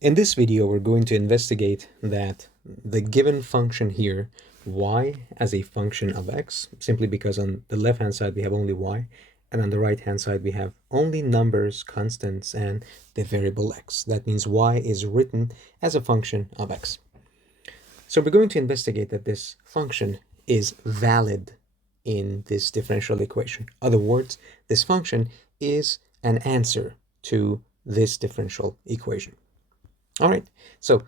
In this video, we're going to investigate that the given function here, y as a function of x, simply because on the left-hand side we have only y, and on the right-hand side we have only numbers, constants, and the variable x. That means y is written as a function of x. So we're going to investigate that this function is valid in this differential equation. In other words, this function is an answer to this differential equation. All right, so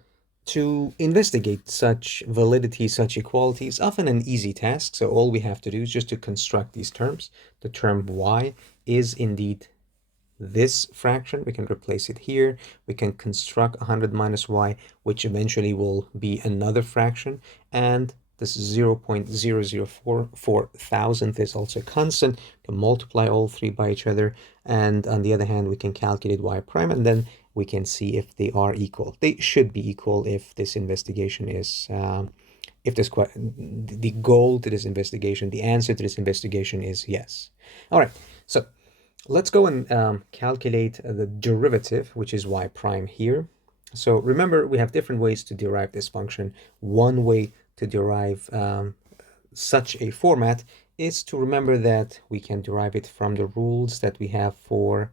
to investigate such validity, such equality is often an easy task. So all we have to do is just to construct these terms. The term y is indeed this fraction. We can replace it here. We can construct 100 minus y, which eventually will be another fraction. And this 0.004 thousandth is also a constant. We can multiply all three by each other. And on the other hand, we can calculate y prime, and then we can see if they are equal. They should be equal if this investigation is, if this the goal to this investigation, the answer to this investigation is yes. All right, so let's go and calculate the derivative, which is y prime here. So remember, we have different ways to derive this function. One way to derive such a format is to remember that we can derive it from the rules that we have for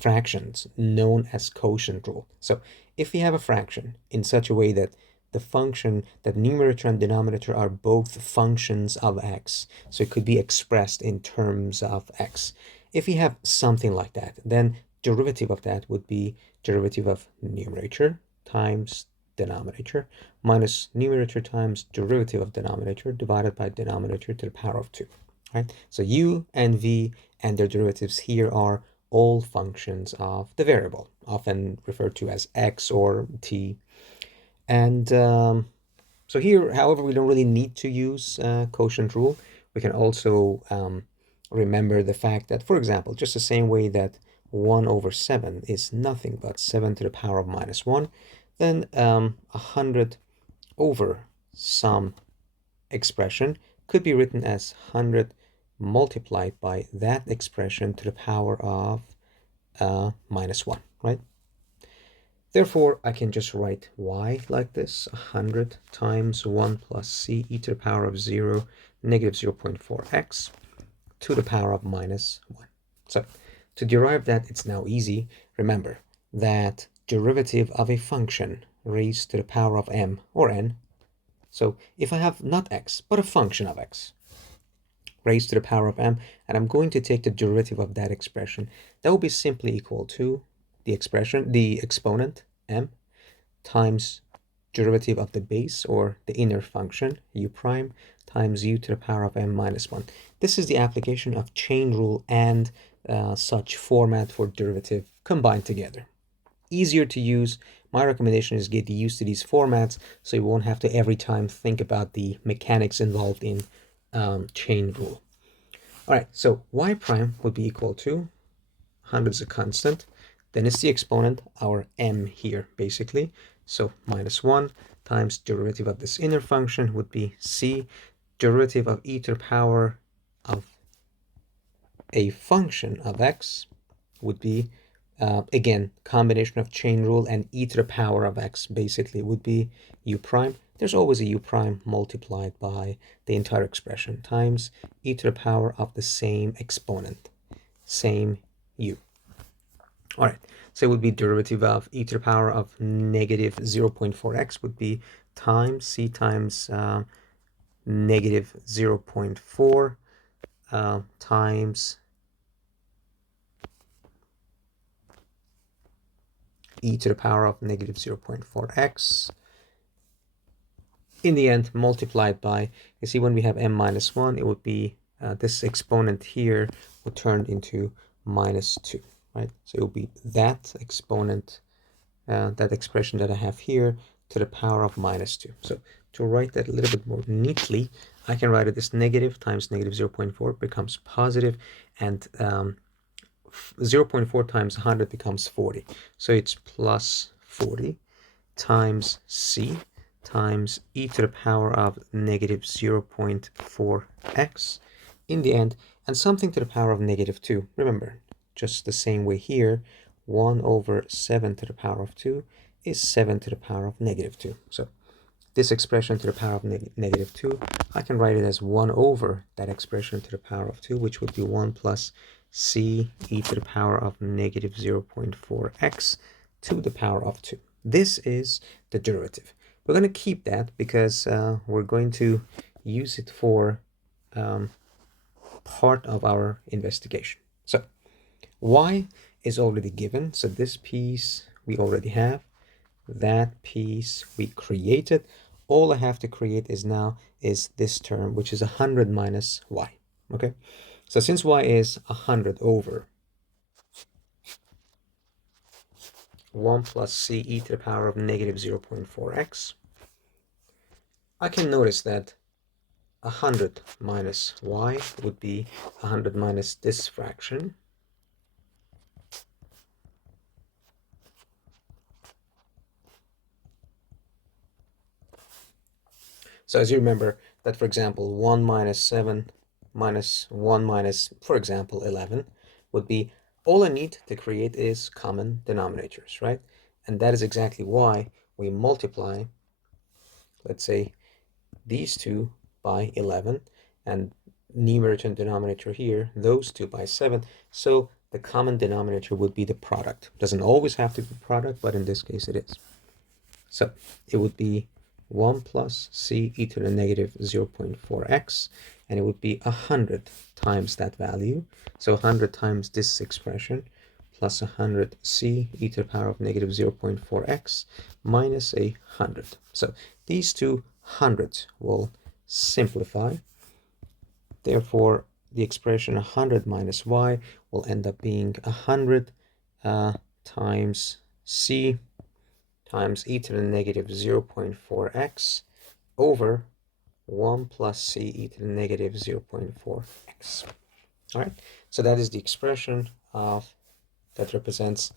fractions, known as quotient rule. So if we have a fraction in such a way that the function, that numerator and denominator are both functions of x, so it could be expressed in terms of x. If we have something like that, then derivative of that would be derivative of numerator times denominator minus numerator times derivative of denominator divided by denominator to the power of 2. Right? So u and v and their derivatives here are all functions of the variable, often referred to as x or t. And so here, however, we don't really need to use quotient rule. We can also remember the fact that, for example, just the same way that 1 over 7 is nothing but 7 to the power of minus 1, then 100 over some expression could be written as 100 multiplied by that expression to the power of minus 1, right? Therefore, I can just write y like this, 100 times 1 plus c e to the power of 0, negative 0.4x to the power of minus 1. So to derive that, it's now easy. Remember that derivative of a function raised to the power of m or n. So if I have not x, but a function of x raised to the power of m, and I'm going to take the derivative of that expression, that will be simply equal to the expression, the exponent m times derivative of the base or the inner function u prime times u to the power of m minus 1. This is the application of chain rule and such format for derivative combined together. Easier to use. My recommendation is get used to these formats so you won't have to every time think about the mechanics involved in chain rule. All right, so y prime would be equal to 100 is a constant. Then it's the exponent, our m here, basically. So minus 1 times derivative of this inner function would be c. Derivative of e to the power of a function of x would be, again, combination of chain rule and e to the power of x basically would be u prime. There's always a u prime multiplied by the entire expression times e to the power of the same exponent, same u. All right, so it would be derivative of e to the power of negative 0.4x would be times c times negative 0.4 times e to the power of negative 0.4x. In the end, multiplied by, you see, when we have m minus 1, it would be this exponent here would turn into minus 2. Right? So it will be that exponent, that expression that I have here to the power of minus 2. So to write that a little bit more neatly, I can write it as negative times negative 0.4 becomes positive, and 0.4 times 100 becomes 40. So it's plus 40 times c times e to the power of negative 0.4x in the end, and something to the power of negative 2. Remember, just the same way here, 1 over 7 to the power of 2 is 7 to the power of negative 2. So this expression to the power of negative 2, I can write it as 1 over that expression to the power of 2, which would be 1 plus c e to the power of negative 0.4x to the power of 2. This is the derivative. We're going to keep that because we're going to use it for part of our investigation. So y is already given, so this piece we already have. That piece we created. All I have to create is this term, which is 100 minus y. Okay, so since y is 100 over 1 plus c e to the power of negative 0.4x, I can notice that 100 minus y would be 100 minus this fraction. So as you remember that, for example, 1 minus 7 minus 1 minus, for example, 11 would be, all I need to create is common denominators, right? And that is exactly why we multiply, let's say, these two by 11 and numerator and denominator here, those two by 7. So the common denominator would be the product. Doesn't always have to be product, but in this case it is. So it would be 1 plus c e to the negative 0.4x, and it would be 100 times that value. So 100 times this expression plus 100 c e to the power of negative 0.4x minus 100. So these two hundreds will simplify. Therefore, the expression 100 minus y will end up being 100 times c times e to the negative 0.4x over 1 plus c e to the negative 0.4x. All right, so that is the expression that represents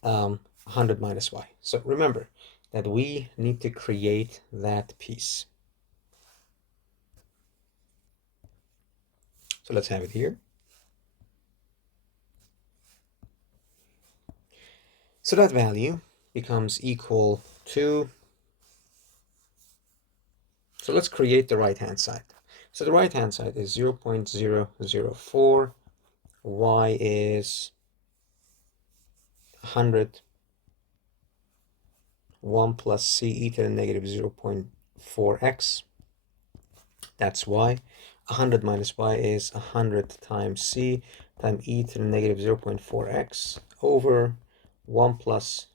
100 minus y. So remember that we need to create that piece. So let's have it here. So that value becomes equal to, so let's create the right-hand side. So the right-hand side is 0.004, y is 100, 1 plus c e to the negative 0.4x, that's y. 100 minus y is 100 times c times e to the negative 0.4x over 1 plus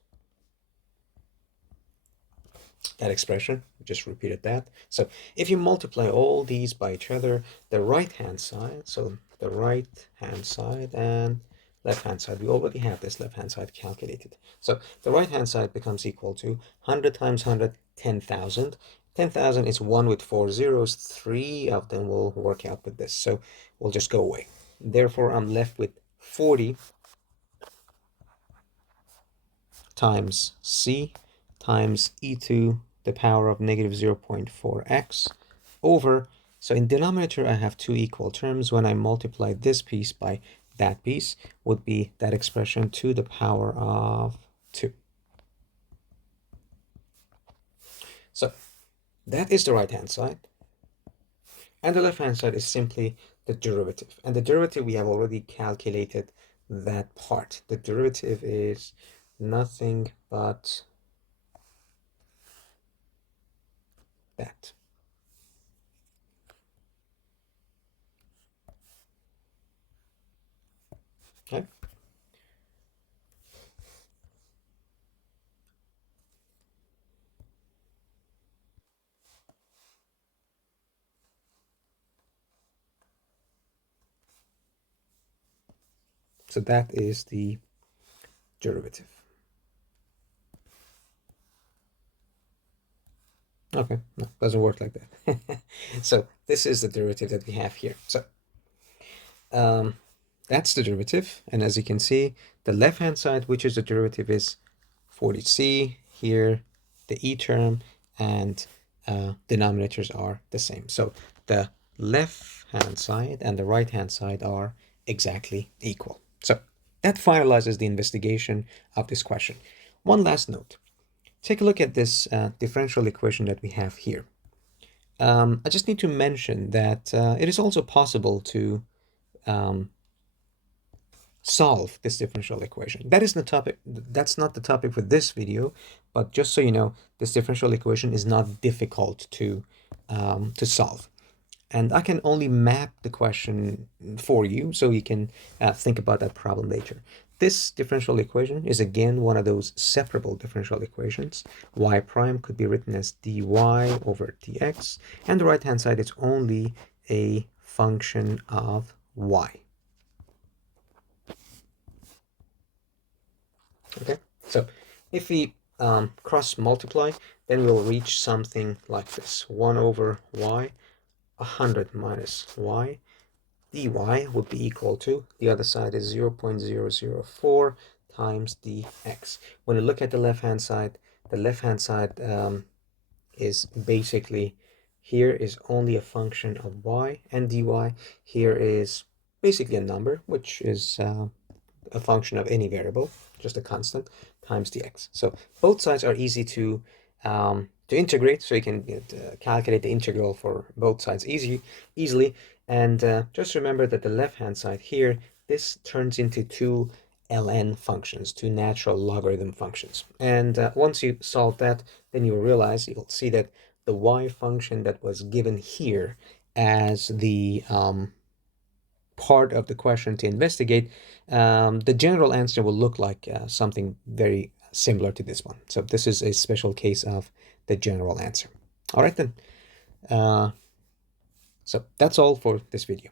that expression. Just repeated that. So if you multiply all these by each other, the right-hand side, so the right-hand side and left-hand side, we already have this left-hand side calculated. So the right-hand side becomes equal to 100 times 100, 10,000. 10,000 is 1 with 4 zeros. 3 of them will work out with this. So we'll just go away. Therefore, I'm left with 40 times c times e to the power of negative 0.4x over, so in denominator I have two equal terms. When I multiply this piece by that piece would be that expression to the power of 2. So that is the right-hand side. And the left-hand side is simply the derivative. And the derivative, we have already calculated that part. The derivative is nothing but that. Okay. So that is the derivative. Okay, no, doesn't work like that. So this is the derivative that we have here. So that's the derivative. And as you can see, the left-hand side, which is the derivative, is 40c. Here, the e term and denominators are the same. So the left-hand side and the right-hand side are exactly equal. So that finalizes the investigation of this question. One last note. Take a look at this differential equation that we have here. I just need to mention that it is also possible to solve this differential equation. That's not the topic for this video, but just so you know, this differential equation is not difficult to solve. And I can only map the question for you so you can think about that problem later. This differential equation is again one of those separable differential equations. Y prime could be written as dy over dx, and the right-hand side is only a function of y. Okay, so if we cross multiply, then we'll reach something like this. 1 over y, 100 minus y, dy would be equal to, the other side is 0.004 times dx. When you look at the left-hand side, the left-hand side is basically, here is only a function of y, and dy here is basically a number, which is a function of any variable, just a constant, times dx. So both sides are easy to integrate, so you can calculate the integral for both sides easily. And just remember that the left-hand side here, this turns into two ln functions, two natural logarithm functions. And once you solve that, then you'll see that the y function that was given here as the part of the question to investigate, the general answer will look like something very similar to this one. So this is a special case of the general answer. All right then. So that's all for this video.